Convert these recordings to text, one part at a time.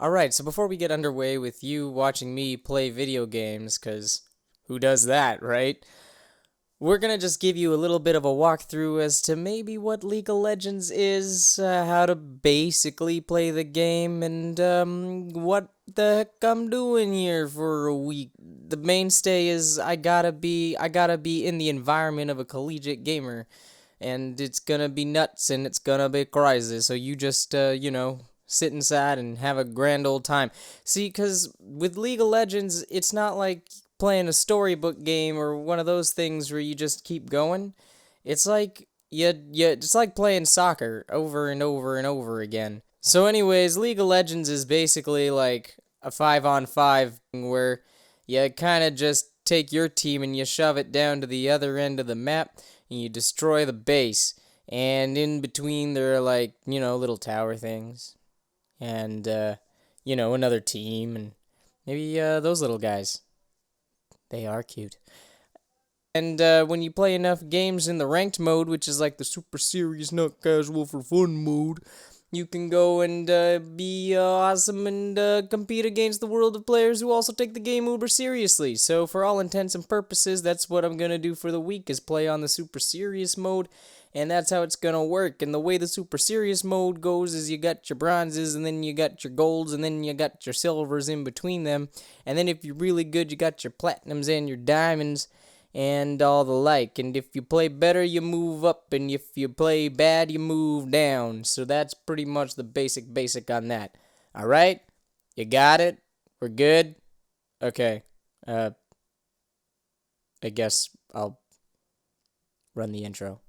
Alright, so before we get underway with you watching me play video games, because who does that, right? We're gonna just give you a little bit of a walkthrough as to maybe what League of Legends is, how to basically play the game, and what the heck I'm doing here for a week. The mainstay is I gotta be in the environment of a collegiate gamer, and it's gonna be nuts and it's gonna be crazy. So you just sit inside and have a grand old time. See, because with League of Legends, it's not like playing a storybook game or one of those things where you just keep going. It's like it's like playing soccer over and over and over again. So, anyways, League of Legends is basically like a 5-on-5 where you kind of just take your team and you shove it down to the other end of the map and you destroy the base. And in between, there are like, little tower things and, another team and maybe those little guys. They are cute. And when you play enough games in the ranked mode, which is like the super serious, not casual for fun mode, you can go and be awesome and compete against the world of players who also take the game uber seriously. So for all intents and purposes, that's what I'm gonna do for the week is play on the super serious mode, and that's how it's gonna work. And the way the super serious mode goes is you got your bronzes, and then you got your golds, and then you got your silvers in between them, and then if you're really good, you got your platinums and your diamonds and all the like. And if you play better, you move up, and if you play bad, you move down. So that's pretty much the basic on that. All right? You got it? We're good? Okay. I guess I'll run the intro.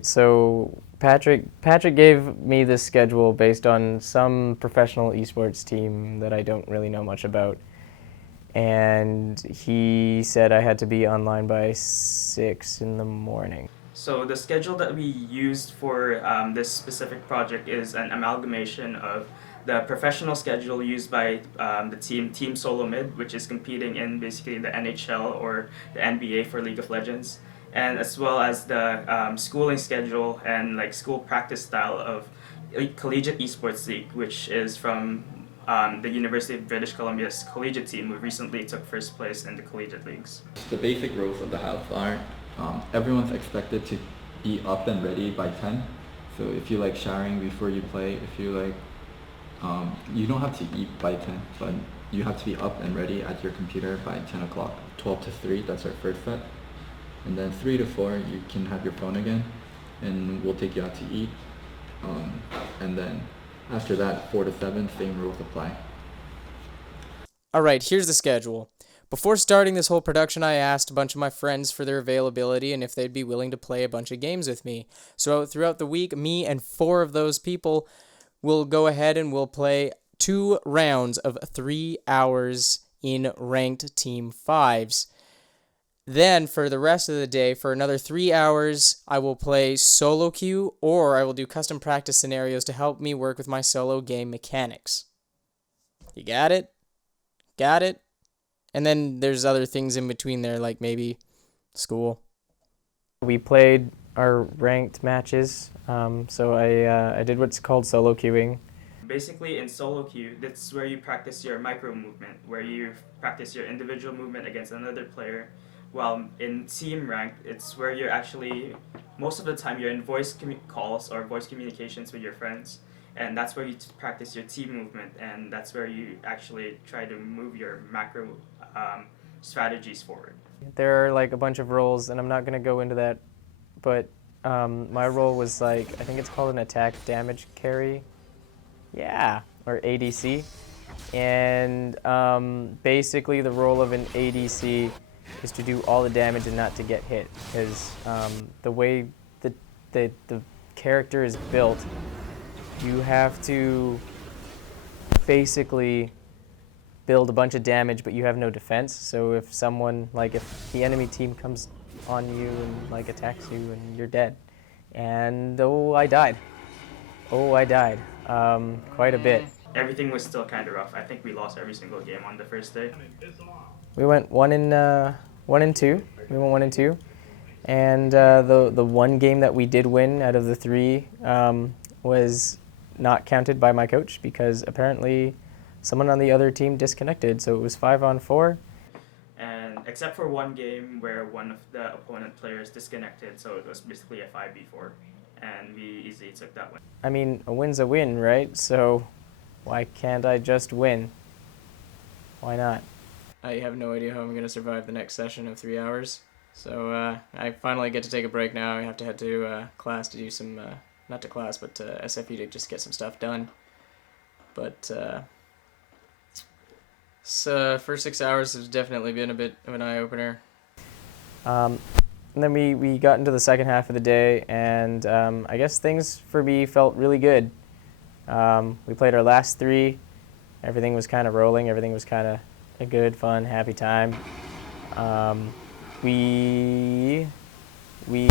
So Patrick gave me this schedule based on some professional esports team that I don't really know much about, and he said I had to be online by 6 in the morning. So the schedule that we used for this specific project is an amalgamation of the professional schedule used by the Team Solo Mid, which is competing in basically the NHL or the NBA for League of Legends, and as well as the schooling schedule and like school practice style of Collegiate Esports League, which is from the University of British Columbia's collegiate team, who recently took first place in the collegiate leagues. The basic rules of the house are everyone's expected to be up and ready by 10. So if you like showering before you play, if you like, you don't have to eat by 10, but you have to be up and ready at your computer by 10 o'clock. 12 to 3, that's our first set. And then 3 to 4, you can have your phone again, and we'll take you out to eat. And then after that, 4 to 7, same rules apply. Alright, here's the schedule. Before starting this whole production, I asked a bunch of my friends for their availability and if they'd be willing to play a bunch of games with me. So throughout the week, me and 4 of those people will go ahead and we'll play 2 rounds of 3 hours in ranked Team 5s. Then, for the rest of the day, for another 3 hours, I will play solo queue, or I will do custom practice scenarios to help me work with my solo game mechanics. You got it? Got it? And then there's other things in between there, like maybe school. We played our ranked matches, so I did what's called solo queuing. Basically, in solo queue, that's where you practice your micro movement, where you practice your individual movement against another player. While in team ranked, it's where you're actually, most of the time, you're in calls or voice communications with your friends, and that's where you practice your team movement, and that's where you actually try to move your macro strategies forward. There are like a bunch of roles, and I'm not going to go into that, but my role was like, I think it's called an attack damage carry. Yeah, or ADC. And basically the role of an ADC is to do all the damage and not to get hit, because the way the character is built, you have to basically build a bunch of damage, but you have no defense. So if someone, like if the enemy team comes on you and like attacks you, and you're dead. And I died. I died. Quite a bit. Everything was still kind of rough. I think we lost every single game on the first day. We went 1-2. We went 1-2. And the one game that we did win out of the 3 was not counted by my coach because apparently someone on the other team disconnected. So it was 5-on-4. And except for one game where one of the opponent players disconnected, so it was basically a 5v4, and we easily took that win. I mean, a win's a win, right? So why can't I just win? Why not? I have no idea how I'm going to survive the next session of 3 hours. So I finally get to take a break now. I have to head to class to do some, not to class, but to SFU to just get some stuff done. But first 6 hours has definitely been a bit of an eye-opener. And then we got into the second half of the day, and I guess things for me felt really good. We played our last 3. Everything was kind of rolling. Everything was kind of a good, fun, happy time. We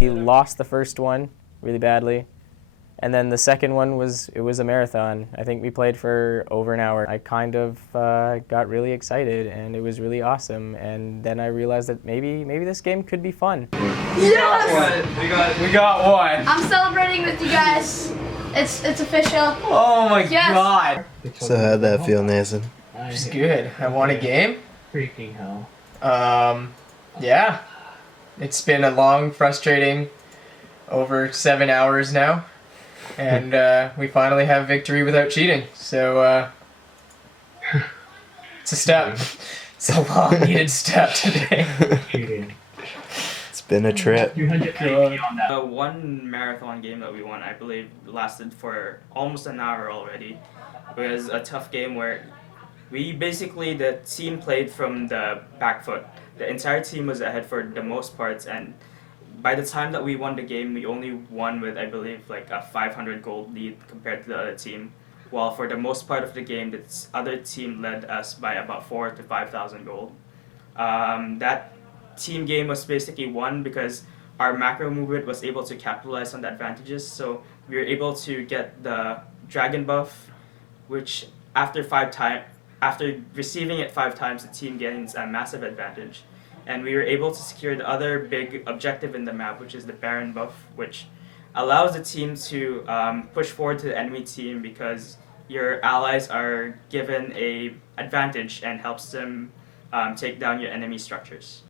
lost the first one really badly, and then the second one was a marathon. I think we played for over an hour. I kind of got really excited, and it was really awesome. And then I realized that maybe this game could be fun. Yes! We got one. I'm celebrating with you guys. It's official. Oh my Yes. God! So how'd that feel, Nathan? It's good. I won a game. Freaking hell. Yeah. It's been a long, frustrating, over 7 hours now. And we finally have victory without cheating. So it's a step. It's a long needed step today. Cheating. It's been a trip. 280 on that. The one marathon game that we won, I believe, lasted for almost an hour already. It was a tough game where the team played from the back foot. The entire team was ahead for the most parts, and by the time that we won the game, we only won with, I believe, like a 500 gold lead compared to the other team. While for the most part of the game, the other team led us by about 4,000 to 5,000 gold. That team game was basically won because our macro movement was able to capitalize on the advantages. So we were able to get the dragon buff, which after receiving it 5 times, the team gains a massive advantage. And we were able to secure the other big objective in the map, which is the Baron buff, which allows the team to push forward to the enemy team because your allies are given a advantage and helps them take down your enemy structures.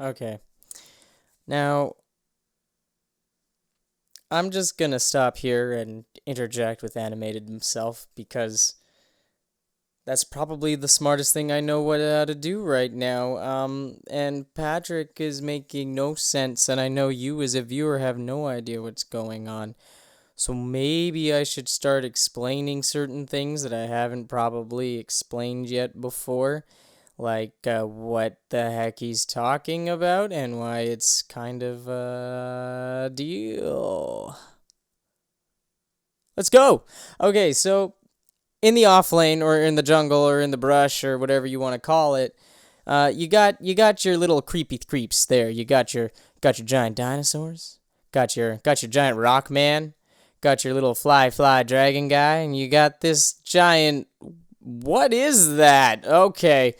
Okay. Now, I'm just gonna stop here and interject with Animated himself because that's probably the smartest thing I know what to do right now. And Patrick is making no sense, and I know you as a viewer have no idea what's going on. So maybe I should start explaining certain things that I haven't probably explained yet before. Like what the heck he's talking about and why it's kind of a deal. Let's go! Okay, so in the off lane or in the jungle or in the brush or whatever you want to call it, you got your little creepy creeps there. You got your giant dinosaurs, got your giant rock man, got your little fly dragon guy, and you got this giant. What is that? Okay.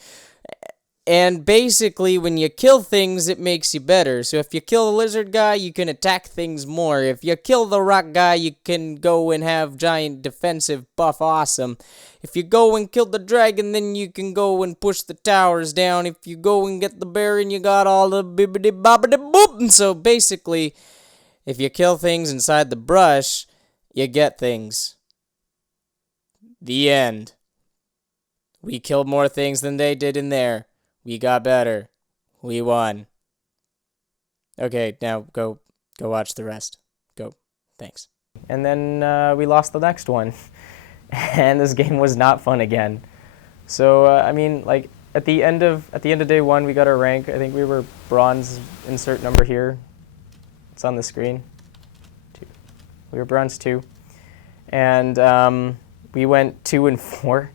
And basically, when you kill things, it makes you better. So if you kill the lizard guy, you can attack things more. If you kill the rock guy, you can go and have giant defensive buff awesome. If you go and kill the dragon, then you can go and push the towers down. If you go and get the Baron, you got all the bibbidi bobbidi boop. And so basically, if you kill things inside the brush, you get things. The end. We killed more things than they did in there. We got better. We won. Okay, now go watch the rest. Go. Thanks. And then we lost the next one. And this game was not fun again. So I mean, like at the end of day 1, we got our rank. I think we were bronze. Insert number here. It's on the screen. 2. We were bronze 2, and we went 2-4.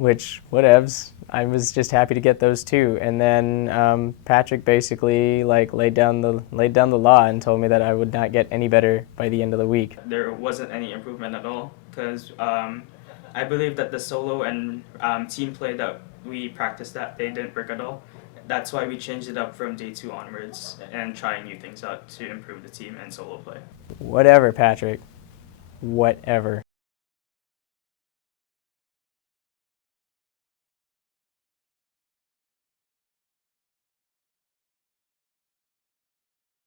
which whatevs. I was just happy to get those too. And then Patrick basically like laid down the law and told me that I would not get any better by the end of the week. There wasn't any improvement at all because I believe that the solo and team play that we practiced that day didn't work at all. That's why we changed it up from day 2 onwards and trying new things out to improve the team and solo play. Whatever, Patrick. Whatever.